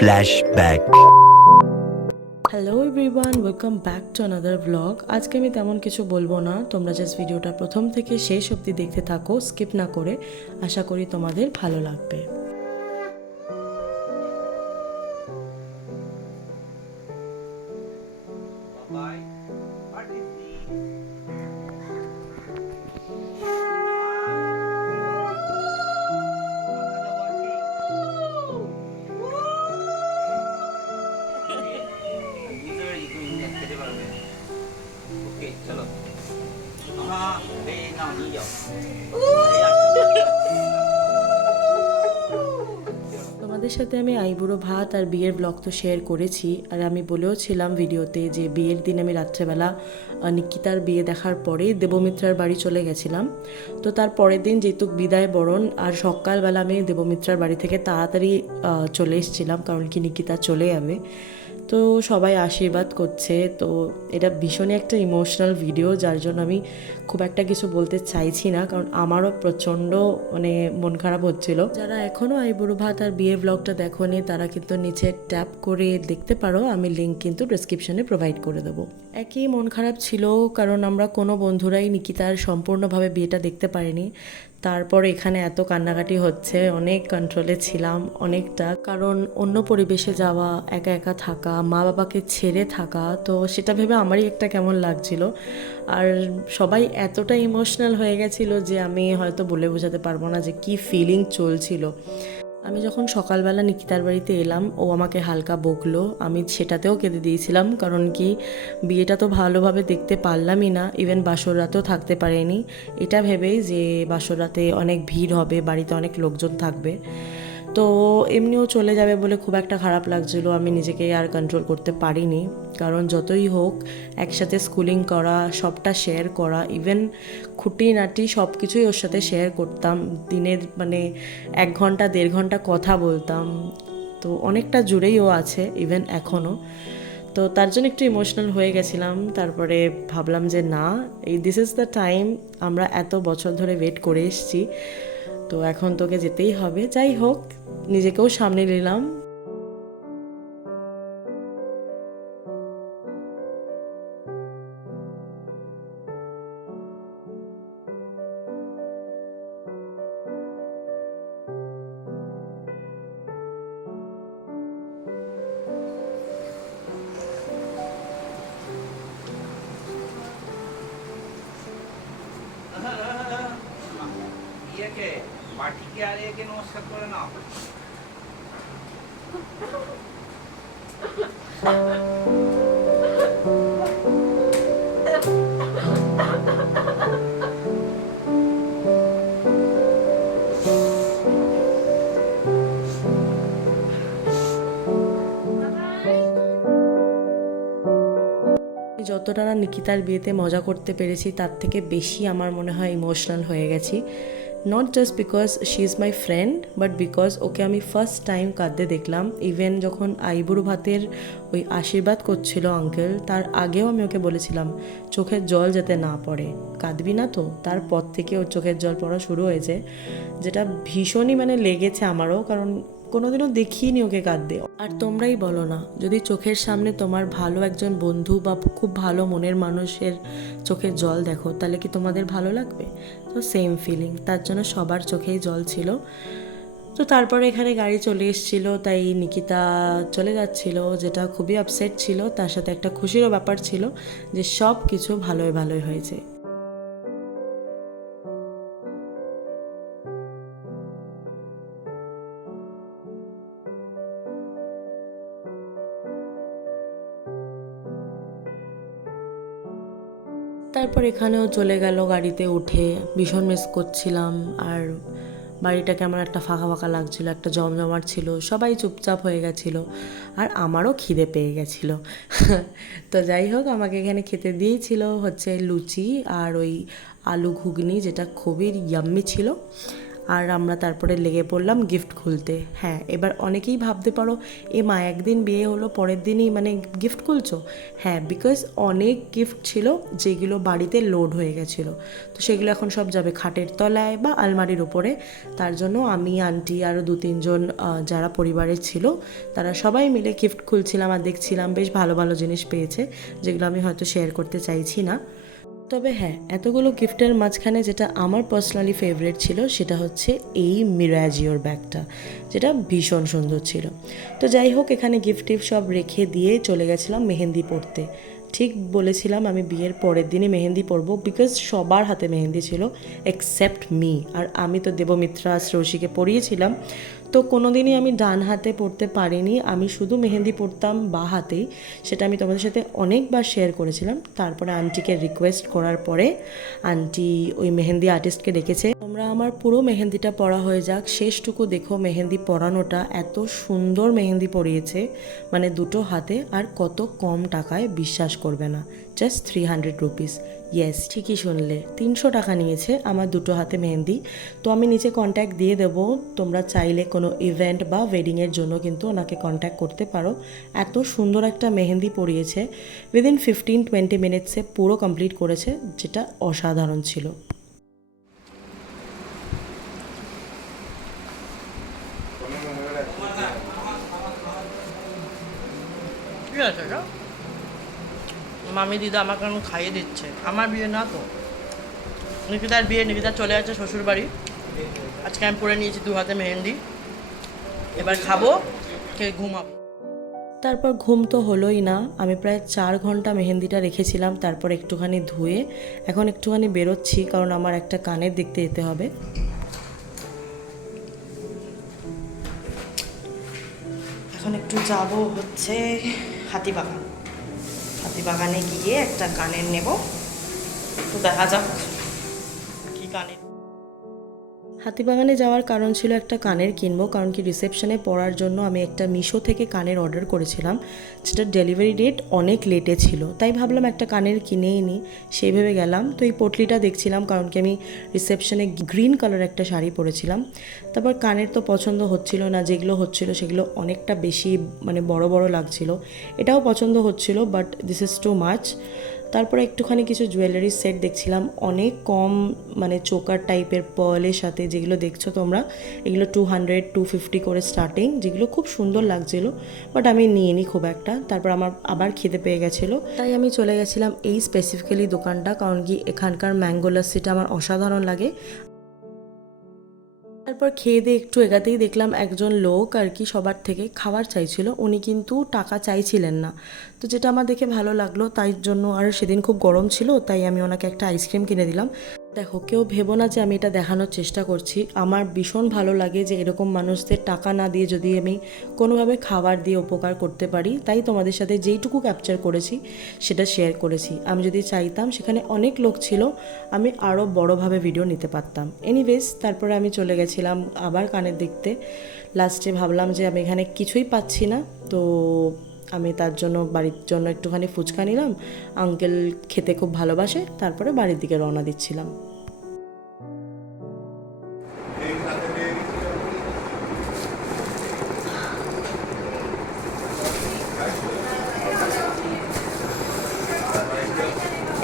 Flashback. Hello everyone, welcome back to another blog. আজকে আমি তেমন কিছু বলবো না, তোমরা জাস্ট ভিডিওটা প্রথম থেকে শেষ অবধি দেখতে থাকো, স্কিপ না করে। আশা করি তোমাদের ভালো লাগবে। चलो हाँ ये ना नहीं जाओ তোমাদের সাথে আমি আইবুড়ো ভাত আর বিয়ের ব্লগ তো শেয়ার করেছি, আর আমি বলেও ছিলাম ভিডিওতে যে বিয়ের দিন আমি রাত্রেবেলা নিকিতার বিয়ে দেখার পরেই দেবমিত্রার বাড়ি চলে গেছিলাম। তো তার পরের দিন যেহেতু বিদায় বরণ, আর সকালবেলা আমি দেবমিত্রার বাড়ি থেকে তাড়াতাড়ি চলে এসেছিলাম, কারণ কি নিকিতা চলে যাবে। তো সবাই আশীর্বাদ করছে, তো এটা ভীষণই একটা ইমোশনাল ভিডিও, যার জন্য আমি খুব একটা কিছু বলতে চাইছি না, কারণ আমারও প্রচণ্ড মন খারাপ হচ্ছিল। যারা এখনও আইবুড়ো ভাত আর বিয়ের ব্লগটা দেখোনি তারা কিন্তু নিচে ট্যাপ করে দেখতে পারো, আমি লিঙ্ক কিন্তু ডেসক্রিপশনে প্রোভাইড করে দেবো। একই মন খারাপ ছিল, কারণ আমরা কোনো বন্ধুরাই নিকিতার সম্পূর্ণভাবে বিয়েটা দেখতে পারিনি। তারপর এখানে এত কান্নাকাটি হচ্ছে, অনেক কন্ট্রোলে ছিলাম অনেকটা, কারণ অন্য পরিবেশে যাওয়া, একা একা থাকা, মা বাবাকে ছেড়ে থাকা, তো সেটা ভেবে আমারই একটা কেমন লাগছিল। আর সবাই এতটা ইমোশনাল হয়ে গেছিলো যে আমি হয়তো বলে বোঝাতে পারবো না যে কি ফিলিং চলছিল। আমি যখন সকালবেলা নিকিতার বাড়িতে এলাম, ও আমাকে হালকা বকলো, আমি সেটাতেও কেঁদে দিয়েছিলাম, কারণ কি বিয়েটা তো ভালোভাবে দেখতে পারলামই না, ইভেন বাসর রাতেও থাকতে পারিনি, এটা ভেবেই যে বাসর রাতে অনেক ভিড় হবে, বাড়িতে অনেক লোকজন থাকবে, তো এমনিও চলে যাবে বলে খুব একটা খারাপ লাগছিল। আমি নিজেকে আর কন্ট্রোল করতে পারিনি, কারণ যতই হোক একসাথে স্কুলিং করা, সবটা শেয়ার করা, ইভেন খুঁটিনাটি সব কিছুই ওর সাথে শেয়ার করতাম, দিনের 1 ঘন্টা 1.5 ঘন্টা কথা বলতাম, তো অনেকটা জুড়েই ও আছে ইভেন এখনও। তো তার জন্য একটু ইমোশনাল হয়ে গেছিলাম। তারপরে ভাবলাম যে না, দিস ইজ দ্য টাইম, আমরা এত বছর ধরে ওয়েট করে এসেছি, তো এখন তোকে যেতেই হবে। যাই হোক, নিজেকেও সামনে নিলাম। ये के पार्टी के आ रही है कि नमस्कार करे ना যতটা না নিকিতার বিয়েতে মজা করতে পেরেছি, তার থেকে বেশি আমার মনে হয় ইমোশনাল হয়ে গেছি। Not just because she is my friend, but because ওকে আমি ফার্স্ট টাইম কাঁদতে দেখলাম। ইভেন যখন আইবুড়ো ভাতের ওই আশীর্বাদ করছিল আঙ্কেল, তার আগেও আমি ওকে বলেছিলাম চোখের জল যাতে না পড়ে, কাঁদবি না তো। তারপর থেকে ওর চোখের জল পড়া শুরু হয়েছে, যেটা ভীষণই লেগেছে আমারও, কারণ কোনোদিনও দেখিনি ওকে কাঁদতে। আর তোমরাই বলো না, যদি চোখের সামনে তোমার ভালো একজন বন্ধু বা খুব ভালো মনের মানুষের চোখের জল দেখো, তাহলে কি তোমাদের ভালো লাগবে? তো সেম ফিলিং, তার জন্য সবার চোখেই জল ছিল। তো তারপরে এখানে গাড়ি চলে এসেছিল, তাই নিকিতা চলে যাচ্ছিল, যেটা খুবই আপসেট ছিল, তার সাথে একটা খুশিরও ব্যাপার ছিল যে সব কিছু ভালোই ভালোই হয়েছে। তারপর এখানেও চলে গেল গাড়িতে উঠে, ভীষণ মিস করছিলাম। আর বাড়িটা কেমন একটা ফাঁকা ফাঁকা লাগছিল, একটা জমজমাট ছিল, সবাই চুপচাপ হয়ে গেছিল, আর আমারও খিদে পেয়ে গেছিলো। তো যাই হোক, আমাকে এখানে খেতে দিয়েছিল হচ্ছে লুচি আর ওই আলু ঘুগনি, যেটা খুবই ইয়াম্মি ছিল। আর আমরা তারপরে লেগে পড়লাম গিফট খুলতে। হ্যাঁ, এবার অনেকেই ভাবতে পারো এ মা একদিন বিয়ে হলো পরের দিনই মানে গিফট খুলছো। হ্যাঁ, বিকজ অনেক গিফট ছিল যেগুলো বাড়িতে লোড হয়ে গেছিলো, তো সেগুলো এখন সব যাবে খাটের তলায় বা আলমারির ওপরে। তার জন্য আমি, আন্টি, আরও 2-3 জন যারা পরিবারের ছিল তারা সবাই মিলে গিফট খুলছিলাম আর দেখছিলাম। বেশ ভালো ভালো জিনিস পেয়েছে যেগুলো আমি হয়তো শেয়ার করতে চাইছি না। তবে হ্যাঁ, এতগুলো গিফটের মাঝখানে যেটা আমার পার্সোনালি ফেভারিট ছিল সেটা হচ্ছে এই মিরাজিওর ব্যাগটা, যেটা ভীষণ সুন্দর ছিল। তো যাই হোক, এখানে গিফট টিফট সব রেখে দিয়ে চলে গেছিলাম মেহেন্দি পরতে। ঠিক বলেছিলাম আমি বিয়ের পরের দিনই মেহেন্দি পরবো, বিকজ সবার হাতে মেহেন্দি ছিল এক্সেপ্ট মি। আর আমি তো দেবমিত্রা শ্রৌশীকে পরিয়েছিলাম, তো কোনো দিনই আমি ডান হাতে পড়তে পারিনি, আমি শুধু মেহেন্দি পরতাম বা হাতেই। সেটা আমি তোমাদের সাথে অনেকবার শেয়ার করেছিলাম। তারপরে আন্টিকে রিকোয়েস্ট করার পরে আন্টি ওই মেহেন্দি আর্টিস্টকে ডেকেছে। তোমরা আমার পুরো মেহেন্দিটা পরা হয়ে যাক, শেষটুকু দেখো মেহেন্দি পরানোটা। এত সুন্দর মেহেন্দি পরিয়েছে, মানে দুটো হাতে, আর কত কম টাকায় বিশ্বাস করবে না, জাস্ট 300 রুপিস। ইয়েস, ঠিকই শুনলে, 300 টাকা নিয়েছে আমার দুটো হাতে মেহেন্দি। তো আমি নিচে কন্ট্যাক্ট দিয়ে দেবো, তোমরা চাইলে কোনো ইভেন্ট বা ওয়েডিংয়ের জন্য কিন্তু ওনাকে কন্ট্যাক্ট করতে পারো। এত সুন্দর একটা মেহেন্দি পরিয়েছে, উইদিন 15-20 মিনিটসে পুরো কমপ্লিট করেছে, যেটা অসাধারণ ছিল। ঠিক আছে, মামি দিদা আমাকে এখন খাইয়ে দিচ্ছে, আমার বিয়ে না তো, নিকিতার বিয়ে। নিকিতা চলে যাচ্ছে শ্বশুর বাড়ি। আজকে আমি পরে নিয়েছি 2 হাতে মেহেন্দি, এবার খাবো, খেয়ে ঘুমাবো। তারপর ঘুম তো হলোই না, আমি প্রায় 4 ঘন্টা মেহেন্দিটা রেখেছিলাম। তারপর একটুখানি ধুয়ে এখন একটুখানি বেরোচ্ছি, কারণ আমার একটা কানের দেখতে যেতে হবে। এখন একটু যাব হচ্ছে হাতিবাগান। হাতিবাগানে গিয়ে একটা কানের নেব, তো দেখা যাক কি কানের। হাতিবাগানে যাওয়ার কারণ ছিল একটা কানের কিনবো, কারণ কি রিসেপশনে পরার জন্য আমি একটা মিশো থেকে কানের অর্ডার করেছিলাম, যেটার ডেলিভারি ডেট অনেক লেটে ছিল। তাই ভাবলাম একটা কানের কিনেই নিই, সেই ভেবে গেলাম। তো এই পটলিটা দেখছিলাম, কারণ কি আমি রিসেপশনে গ্রিন কালার একটা শাড়ি পরেছিলাম। তারপর কানের তো পছন্দ হচ্ছিল না, যেগুলো হচ্ছিল সেগুলো অনেকটা বেশি মানে বড় বড় লাগছিল। এটাও পছন্দ হচ্ছিল, but this is too much. তারপরে একটুখানি কিছু জুয়েলারি সেট দেখছিলাম, অনেক কম মানে চোকার টাইপের পার্লের সাথে, যেগুলো দেখছো তোমরা, এগুলো 200-250 করে স্টার্টিং, যেগুলো খুব সুন্দর লাগছিল, বাট আমি নিয়ে নিই খুব একটা। তারপর আমার আবার খিদে পেয়ে গেছিলো, তাই আমি চলে গেছিলাম এই স্পেসিফিক্যালি দোকানটা, কারণ কি এখানকার ম্যাঙ্গো লাস্সিটা আমার অসাধারণ লাগে। তারপর খেয়ে দিয়ে একটু এগাতেই দেখলাম একজন লোক আর কি সবার থেকে খাবার চাইছিল, উনি কিন্তু টাকা চাইছিলেন না। তো যেটা আমার দেখে ভালো লাগলো, তাই জন্য, আর সেদিন খুব গরম ছিল, তাই আমি ওনাকে একটা আইসক্রিম কিনে দিলাম। দেখো, কেউ ভেবো না যে আমি এটা দেখানোর চেষ্টা করছি। আমার ভীষণ ভালো লাগে যে এরকম মানুষদের টাকা না দিয়ে যদি আমি কোনোভাবে খাবার দিয়ে উপকার করতে পারি, তাই তোমাদের সাথে যেইটুকু ক্যাপচার করেছি সেটা শেয়ার করেছি। আমি যদি চাইতাম, সেখানে অনেক লোক ছিল, আমি আরও বড়োভাবে ভিডিও নিতে পারতাম। এনিওয়েজ, তারপরে আমি চলে গেছিলাম আবার কানের দেখতে। লাস্টে ভাবলাম যে আমি এখানে কিছুই পাচ্ছি না, তো আমি তার জন্য বাড়ির জন্য একটুখানি ফুচকা নিলাম। আঙ্কেল খেতে খুব ভালোবাসে। তারপরে বাড়ির দিকে রওনা দিচ্ছিলাম।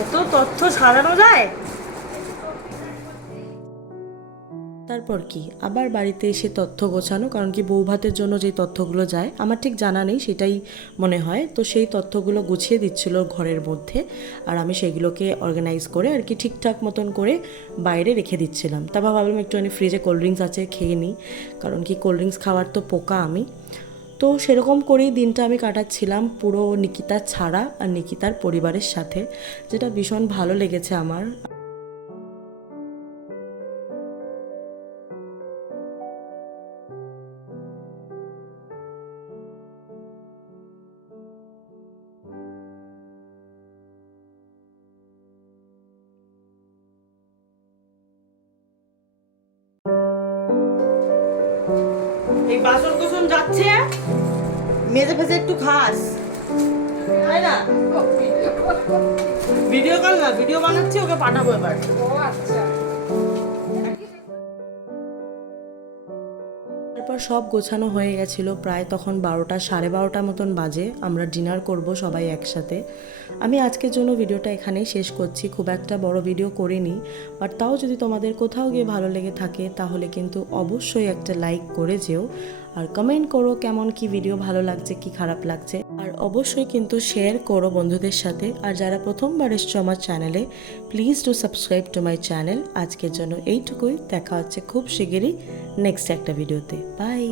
এত তথ্য সাজানো যায়। তারপর কি আবার বাড়িতে এসে তথ্য গোছানো, কারণ কি বউ ভাতের জন্য যেই তথ্যগুলো যায় আমার ঠিক জানা নেই, সেটাই মনে হয়। তো সেই তথ্যগুলো গুছিয়ে দিচ্ছিল ঘরের মধ্যে, আর আমি সেগুলোকে অর্গানাইজ করে আর কি ঠিকঠাক মতন করে বাইরে রেখে দিচ্ছিলাম। তারপর ভাবলাম একটুখানি ফ্রিজে কোল্ড ড্রিঙ্কস আছে, খেয়ে নিই, কারণ কি কোল্ড ড্রিঙ্কস খাওয়ার তো পোকা আমি। তো সেরকম করেই দিনটা আমি কাটাচ্ছিলাম, পুরো নিকিতা ছাড়া আর নিকিতার পরিবারের সাথে, যেটা ভীষণ ভালো লেগেছে আমার। এই বাসন কোসন যাচ্ছে, মেজে ফেজে একটু খাস, তাই না? ভিডিও কল না, ভিডিও বানাচ্ছি, ওকে পাঠাবো এবার। আমার সব গোছানো হয়ে গেছিলো, প্রায় তখন 12টা 12:30 মতন বাজে। আমরা ডিনার করব সবাই একসাথে। আমি আজকের জন্য ভিডিওটা এখানেই শেষ করছি, খুব একটা বড় ভিডিও করিনি, বাট তাও যদি তোমাদের কোথাও গিয়ে ভালো লেগে থাকে তাহলে কিন্তু অবশ্যই একটা লাইক করে যেও, আর কমেন্ট করো কেমন কি ভিডিও ভালো লাগছে কি খারাপ লাগছে, আর অবশ্যই কিন্তু শেয়ার করো বন্ধুদের সাথে। আর যারা প্রথমবার এসছো আমার চ্যানেলে, please do subscribe to my channel. আজকের জন্য এইটুকুই, দেখা হচ্ছে খুব শিগগিরই নেক্সট একটা ভিডিওতে। বাই।